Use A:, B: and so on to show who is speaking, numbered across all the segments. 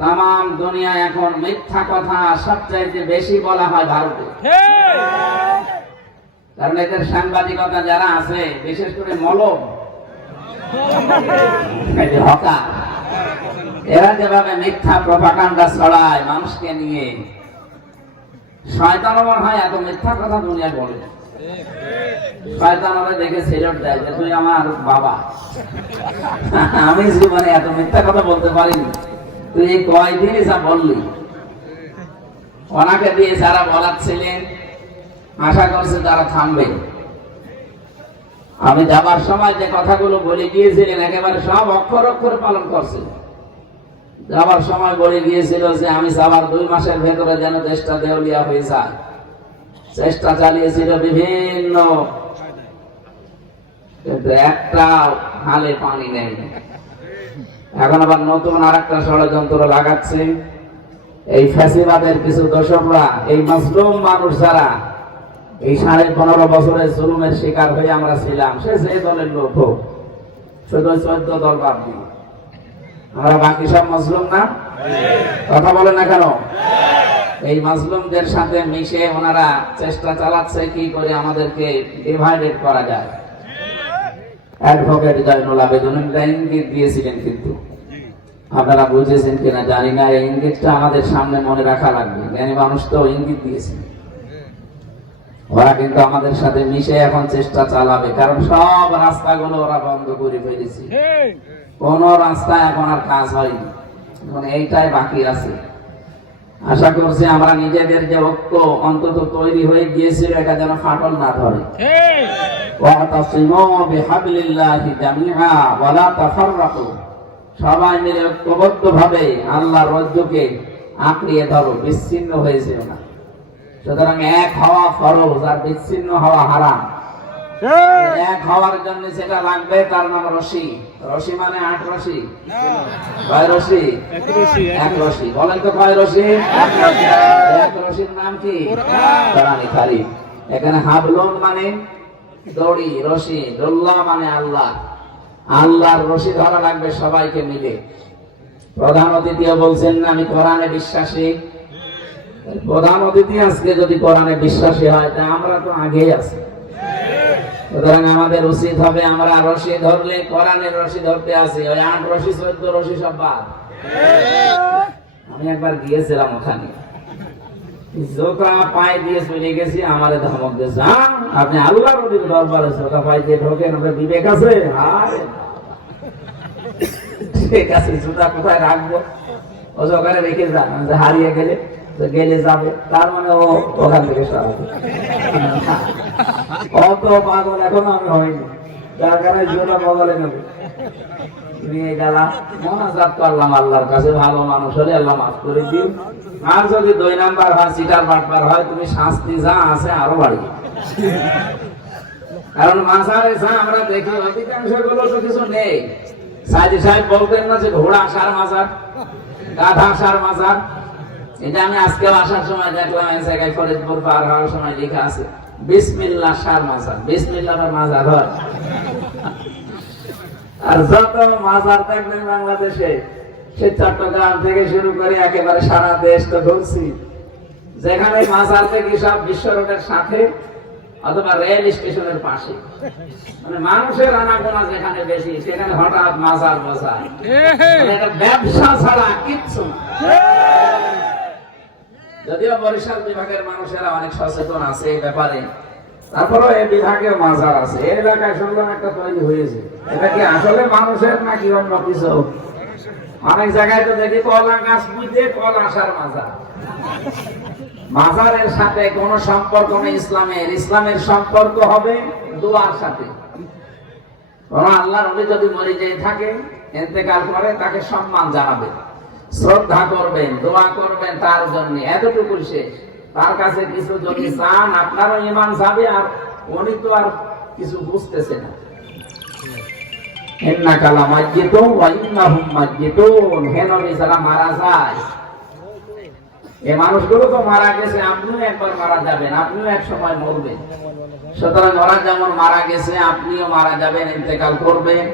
A: তাম দুনিয়া এখন মিথ্যা কথা সবচাইতে বেশি বলা হয় ভারতে। কারণ এদের সাংবাদিকতা যারা আছে, বিশেষ করে মলম হকা এরা যেভাবে মিথ্যা প্রপাকাণ্ডা ছড়ায় মানুষকে নিয়ে শয়তান হয় এত মিথ্যা কথা দুনিয়া বলে। শয়তান দেখে সিলেট দেয় যে, তুই আমার বাবা। আমি জীবনে এত মিথ্যা কথা বলতে পারিনি। তুই এই কয়দিনই যা বললি? ওনাকে দিয়ে যারা বলাচ্ছিলেন আশা করছে যারা থামবে। আমি যাবার সময় যে কথাগুলো বলে গিয়েছিলেন, একেবারে সব অক্ষর অক্ষর পালন করছে। যাবার সময় বলে গিয়েছিল যে, আমি যাবার দুই মাসের ভেতরে যেন দেশটা দেউলিয়া হয়ে যায়। চেষ্টা চালিয়েছিল বিভিন্ন। কিন্তু একটা হালে পানি নেই। এখন আবার নতুন আর একটা ষড়যন্ত্র লাগাচ্ছে। এই ফ্যাসিবাদের কিছু দর্শকরা, এই মাসলুম মানুষ যারা, এই সাড়ে পনেরো বছরের জুলুমের শিকার হয়ে আমরা ছিলাম, সে যে দলের লোক হোক, শুধু চোদ্দ দল বাদ দিই আমরা বাকি সব মজলুম না? কথা বলে না কেন? এই মাজলুমদের সাথে মিশে ওনারা চেষ্টা চালাচ্ছে কি করে আমাদেরকে ডিভাইডেড করা যায়। অ্যাডভোকেট জয়নুল আবেদন ইঙ্গিত দিয়েছিলেন কিন্তু। আপনারা বুঝেছেন কিনা জানি না, এই ইঙ্গিতটা আমাদের সামনে মনে রাখা লাগবে। জ্ঞানী মানুষ তো ইঙ্গিত দিয়েছে। ওরা কিন্তু আমাদের সাথে মিশে এখন চেষ্টা চালাবে, কারণ সব রাস্তাগুলো ওরা বন্ধ করে ফেলেছে। কোন রাস্তা এখন আর কাজ হয়নি। এখন এইটাই বাকি আছে। আশা করছি আমরা নিজেদের যে ঐক্য অন্তত তৈরি হয়ে গিয়েছিল, এটা যেন ফাটল না ধরে। ওয়াতাসিমু বিহাবলিল্লাহি জামিআ ওয়ালা তাফাররাকু। সবাই মিলে ঐক্যবদ্ধ ভাবে আল্লাহর রজ্জুকে আঁকড়িয়ে ধরো বিচ্ছিন্ন হয়েছিল না। সুতরাং এক হওয়া ফরজ আর বিচ্ছিন্ন হওয়া হারাম। এক হওয়ার জন্য যেটা লাগবে তার নাম রশি। রশি মানে আট রশি। কয় রশি? এক রশি বলেন তো কয় রশি? এক রশির নাম কি? কোরআনে। কারীম। এখানে হাবলুন মানে দড়ি, রশি, দোল্লা মানে আল্লাহ। আল্লাহর রশি ধরা লাগবে সবাইকে মিলে। প্রধান অতিথিও বলছেন না আমি কোরআনে বিশ্বাসী। প্রধান অতিথি আজকে যদি কোরআনে বিশ্বাসী হয়, তা আমরা তো আগেই আছি। সুতরাং আমাদের উচিত হবে, আমরা রশি ধরলে, কোরআনের রশি ধরতে আসি। ওই আট রশি, চোদ্দ রশি সব বাদ। আমি একবার গিয়েছিলাম ওখানে। জোতা পায়ে দিয়ে চলে গেছি, আমারে ধমক দিয়েছে "হ্যাঁ? আপনি আল্লাহ নদীর দরবারে পায়ে দিয়ে ঢোকেন ওদের বিবেক আছে? ঠিক আছে, জুতা কোথায় রাখব? ও রেখে যান হারিয়ে গেলে গেলে যাবে, তার মানে ও ওখান থেকে অত পাগল এখনও আমি হয়নি যার কারণে জোটা বগলে নেব। নিয়ে গেলাম, মনাজাত করলাম আল্লাহর কাছে, ভালো মানুষ হলে আল্লাহ মাফ করে দিও আর যদি দুই নাম্বার হয়, সিটার বাটবার হয়, তুমি শাস্তি যা আছে আরও বাড়িয়ে কারণ মাসারে যা আমরা দেখি, অধিকাংশগুলো তো কিছু নেই। সাইদি সাহেব বলতেন না যে ঘোড়া সার মাজার গাধা সার মাজার এটা আমি আজকে আসার সময় দেখলাম, এই জায়গায় ফরিদপুর পার হওয়ার সময় লেখা আছে, বিসমিল্লাহ সার মাজার বিসমিল্লাহ মাজার হয়। আর যত মাজার থাকবেন বাংলাদেশে সে চট্টগ্রাম থেকে শুরু করে একেবারে সারা দেশ তো ঘুরছি যেখানে মাজার থেকে সব বিশ্ব রোডের সাথে অথবা রেল স্টেশনের পাশে। মানে মানুষের আনাগোনা যেখানে বেশি সেখানে হঠাৎ মাজার বসার মানে এটা ব্যবসা ছাড়া কিচ্ছু না। যদিও বরিশাল বিভাগের মানুষেরা অনেক সচেতন আছে এই ব্যাপারে। বিভাগে মাজার আছে। এলাকায় একটা তৈরি হয়েছে। এটা কি আসলে মানুষের নাকি অন্য কিছু? অনেক জায়গায় তো দেখি কলা গাছ কলা আসার মাজার মাজারের সাথে সম্পর্ক নেই ইসলামের। ইসলামের সম্পর্ক হবে দোয়ার সাথে। আল্লাহ নবী যদি মরে যেয়ে থাকে, এতেকাল করে তাকে সম্মান জানাবে। শ্রদ্ধা করবেন, দোয়া করবেন তার জন্য। এতটুকু শেষ। তার কাছে কিছু যদি চান, আপনারও ইমান যাবে আর উনি তো আর কিছু বুঝতেছে না। মারা যায় এই মানুষগুলো তো মারা গেছে, আপনিও একবার মারা যাবেন, আপনিও এক সময় মরবেন। সুতরাং ওরা যেমন মারা গেছে, আপনিও মারা যাবেন, ইন্তেকাল করবেন।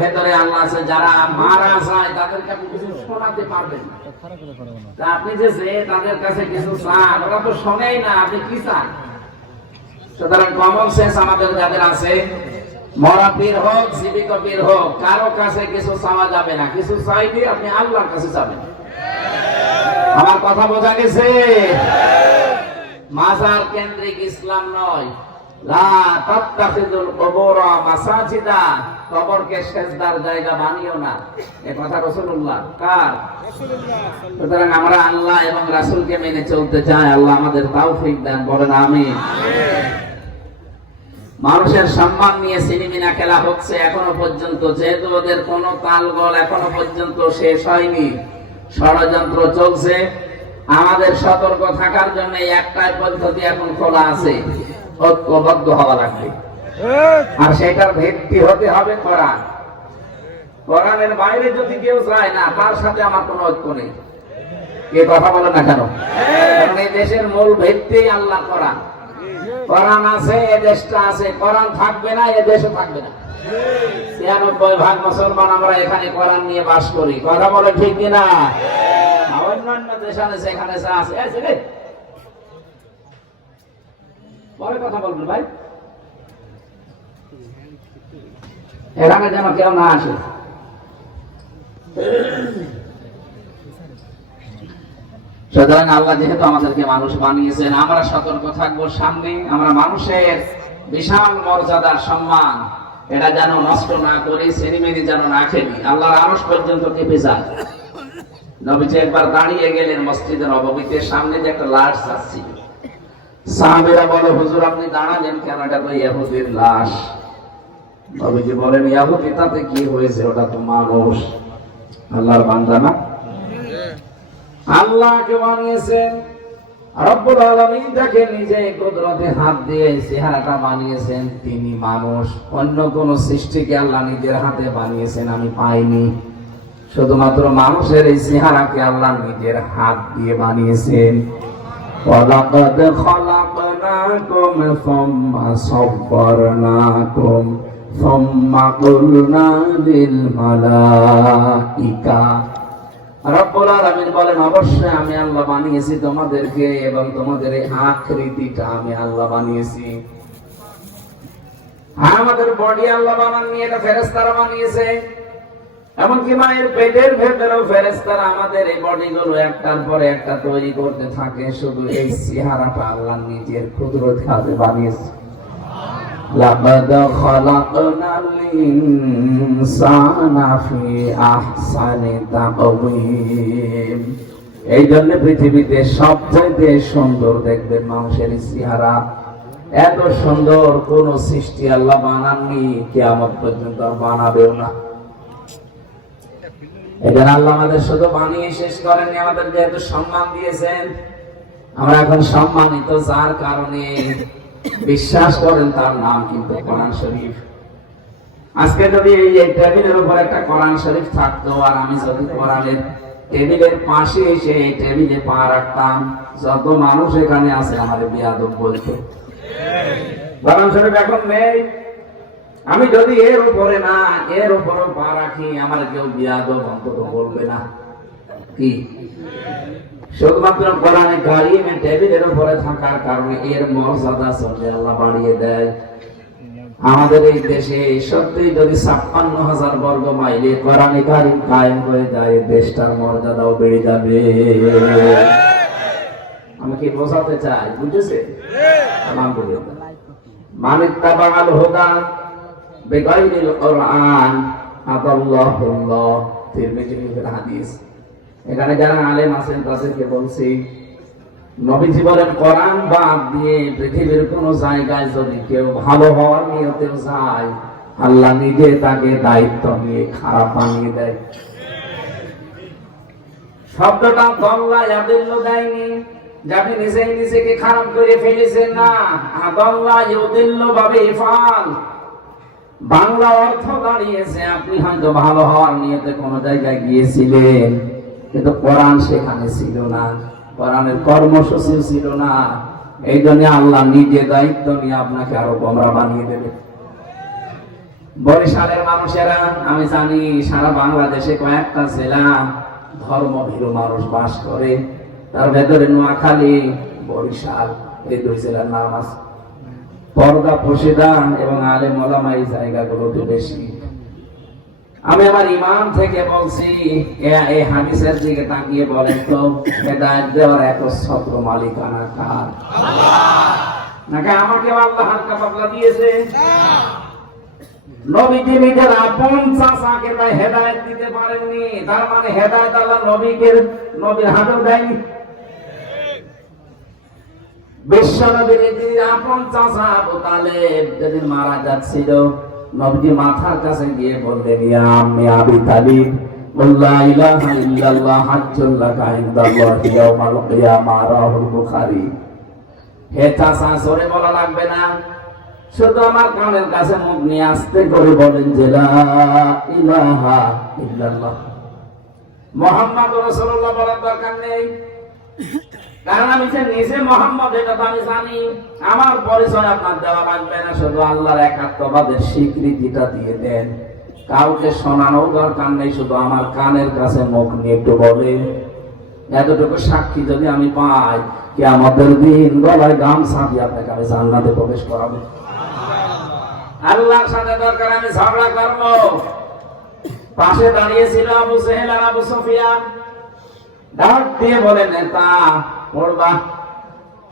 A: ভেতরে আল্লাহ আছে, যারা মারা যায়, তাদেরকে আপনি কিছু শোনাতে পারবেন আপনি যে যে তাদের কাছে কিছু চান, ওরা তো শোনেই না, আপনি কি চান? সুতরাং কমন সেন্স আমাদের যাদের আছে, মরা পীর হোক, জীবিত পীর হোক, কারও কাছে কিছু চাওয়া যাবে না। কিছু চাইলে আপনি আল্লাহর কাছে যাবেন। আমার কথা বোঝা গেছে? মাজার কেন্দ্রিক ইসলাম নয় মেনে মানুষের সম্মান নিয়ে সিনেমিনা খেলা হচ্ছে এখনও পর্যন্ত। যেহেতু ওদের কোনো তালগোল এখনও পর্যন্ত শেষ হয়নি। ষড়যন্ত্র চলছে। আমাদের সতর্ক থাকার জন্য একটাই পদ্ধতি এখন খোলা আছে। ঐক্যবদ্ধ হওয়া লাগবে। আর সেটার ভিত্তি হতে হবে কোরআন। কোরআনের বাইরে যদি কেউ যায় না, তার সাথে আমার কোনো ঐক্য নেই। কে কথা বলে না কেন? এই দেশের মূল ভিত্তি আল্লাহ কোরআন। কোরআন আছে, এ দেশটা আছে। কোরআন থাকবে না, এ দেশে থাকবে না। ছিয়ানব্বই ভাগ মুসলমান আমরা এখানে কোরআন নিয়ে বাস করি। কথা বলে ঠিক কিনা? অন্যান্য দেশ আছে, সেখানে আছে পরে কথা বলবেন, ভাই। এখানে যেন কেউ না আসে। সুতরাং আল্লাহ যেহেতু আমাদেরকে মানুষ বানিয়েছেন, আমরা সতর্ক থাকব সামনে। আমরা মানুষের বিশাল মর্যাদার সম্মান, এটা যেন নষ্ট না করি সেনিমেনি যেন না খেলি। আল্লাহর আরস পর্যন্ত কেঁপে যায়। নবীজি একবার দাঁড়িয়ে গেলেন মসজিদের অববিতে, সামনে যে একটা লাশ যাচ্ছি সাহাবেরা বলে হুজুর আপনি দাঁড়ালেন কেন এটা তো ইয়াহুদির লাশ নবীজি বলেন ইয়াহুদি তাতে কি হয়েছে ওটা তো মানুষ আল্লাহর বান্দা না আল্লাহকে বানিয়েছেন রব্বুল আলামিন তাকে নিজে কুদরতে হাত দিয়ে এই চেহারাটা বানিয়েছেন তিনি মানুষ অন্য কোন সৃষ্টিকে আল্লাহ নিজের হাতে বানিয়েছেন আমি পাইনি শুধুমাত্র মানুষের এই চেহারাকে আল্লাহ নিজের হাত দিয়ে বানিয়েছেন وَلَقَدْ خَلَقْنَاكُمْ ثُمَّ صَوَّرْنَاكُمْ ثُمَّ قُلْنَا لِلْمَلَائِكَةِ রব্বুল আলামিন বলেন অবশ্যই আমি আল্লাহ বানিয়েছি তোমাদেরকে এবং তোমাদের এই আকৃতিটা আমি আল্লাহ বানিয়েছি আর আমাদের বডি আল্লাহ বানাননি এটা ফেরেশতারা বানিয়েছে এমনকি মায়ের পেটের ভেতরেও ফেরেশতারা আমাদের এই বডি গুলো একটার পরে একটা তৈরি করতে থাকে শুধু এই চেহারাটা আল্লাহ নিজের কুদরত হাতে বানিয়েছে لقد خلقنا الإنسان في أحسن تقويم এই জন্য পৃথিবীতে সবচাইতে সুন্দর দেখবেন মানুষের চেহারা এত সুন্দর কোন সৃষ্টি আল্লাহ বানাননি কেমন পর্যন্ত আর বানাবেও না এখানে আল্লাহ আমাদের শুধু বানিয়ে শেষ করেননি, আমাদের যেহেতু সম্মান দিয়েছেন। আমরা এখন সম্মানিত, যার কারণে বিশ্বাস করেন তার নাম কিন্তু কোরআন শরীফ। আজকে যদি এই টেবিলের উপর একটা কোরআন শরীফ থাকতো, আর আমি যদি কোরআনের টেবিলের পাশে এসে এই টেবিলে পা রাখতাম, যত মানুষ এখানে আছে, আমাদের বিয়াদব বলতো। কোরআন শরীফ এখন নেই। আমি যদি এর উপরে না, এর উপরে পা রাখি, আমার কেউ বিয়াদব অন্তত বলবে না। কি? শুধুমাত্র কোরআনে কারিমে টেবিলের উপরে থাকার কারণে এর মর্যাদা চলে আল্লাহ বাড়িয়ে দেয়। আমাদের এই দেশে সত্যি যদি ছাপ্পান্ন হাজার বর্গ মাইলে কোরআনে কারিম কায়েম হয়ে যায়, দেশটার মর্যাদাও বেড়ে যাবে। আমি কি বোঝাতে চাই? বুঝেছে? আলহামদুলিল্লাহ। মালিক তাবাল হুদা বেগাইরিল কোরআন আদাল্লাহুল্লাহ তিরমিজি ফিল হাদিস এখানে যারা আলেম আছেন তাদেরকে বলছি নবীজি বলেন কোরআন বাদ দিয়ে পৃথিবীর কোন জায়গায় যদি কেউ ভালো হওয়ার নিয়তে যায় আল্লাহ নিজে তাকে দায়িত্ব নিয়ে খারাপ বানিয়ে দেয় শব্দটা দল্লা ইয়াদিল্ল দেয়নি। যে আপনি নিজে নিজেকে খারাপ করে ফেলেছেন না আদল্লা ইউদিল্ল ভাবে ইফাল। বাংলা অর্থ দাঁড়িয়েছে, আপনি হয়তো ভালো হওয়ার নিয়তে কোনো জায়গায় গিয়েছিলেন, কিন্তু কোরআন সেখানে ছিল না, কোরআনের কর্মসূচি ছিল না। এই জন্য আল্লাহ নিজে দায়িত্ব নিয়ে আপনাকে আরও গোমরা বানিয়ে দেবে। বরিশালের মানুষেরা, আমি জানি সারা বাংলাদেশে কয়েকটা জেলা ধর্মভীরু মানুষ বাস করে। তার ভেতরে নোয়াখালী, বরিশাল, এই দুই জেলার নাম আছে। পর্দা পশিদা এবং আলে মলামা এই জায়গাগুলোতে বেশি। আমি আমার ইমাম থেকে বলছি এই হাদিসের দিকে তাকিয়ে বলেন তো, হেদায়ত দেওয়ার মালিকানা কার? নাকি আমাকে আল্লাহ হালকা পাতলা দিয়েছে? নবীজি নিজের আপন তাই হেদায়েত দিতে পারেননি। তার মানে হেদায়েত আল্লাহ নবীকে নবীর হাতে দেয়নি। বিশ্ব নবীর যিনি আপন চাচা আবু তালেব যেদিন মারা যাচ্ছিল, নবীজি মাথার কাছে গিয়ে বললেন, ইয়া আবি তালিব লাগবে না। শুধু আমার কানের কাছে মুখ নিয়ে আসতে বলেন যে ইলাহা ইল্লাল্লাহ মোহাম্মদ রাসূলুল্লাহ বলার দরকার নেই। কারণ আমি যে নিজে মোহাম্মদ, এটা তো আমি জানি। আমার পরিচয় আপনার দেওয়া লাগবে না, শুধু আল্লাহর একাত্মবাদের স্বীকৃতিটা দিয়ে দেন। কাউকে দরকার নেই, শুধু আমার কানের কাছে মুখ নিয়ে একটু বলে এতটুকু সাক্ষী যদি আমি পাই কি আমাদের দিন গলায় গামছা দিয়ে আপনাকে আমি জান্নাতে প্রবেশ করাবো। আল্লাহর সাথে দরকার, আমি ঝগড়া করব। পাশে দাঁড়িয়েছিল আবু সেহেল আর আবু সফিয়ান। ডাক দিয়ে বলে, নেতা পড়বা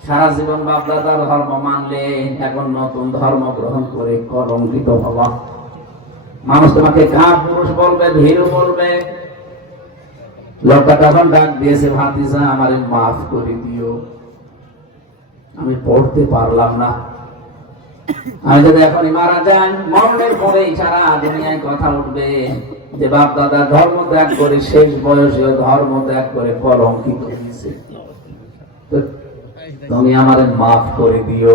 A: সারা জীবন বাপদাদার ধর্ম মানলে, এখন নতুন ধর্ম গ্রহণ করে কলঙ্কিত হওয়া। মানুষ তোমাকে কার পুরুষ বলবে, ভীরু বলবে? লোকটা তখন ডাক দিয়েছে, ভাতিজা, আমারে মাফ করে দিও। আমি পড়তে পারলাম না। আমি যদি এখন মারা যান মরণের পরে সারা দুনিয়ায় কথা উঠবে যে বাপ দাদা ধর্ম ত্যাগ করে শেষ বয়সে ধর্ম ত্যাগ করে কলঙ্কিত হয়েছে। তুমি আমাদের মাফ করে দিও।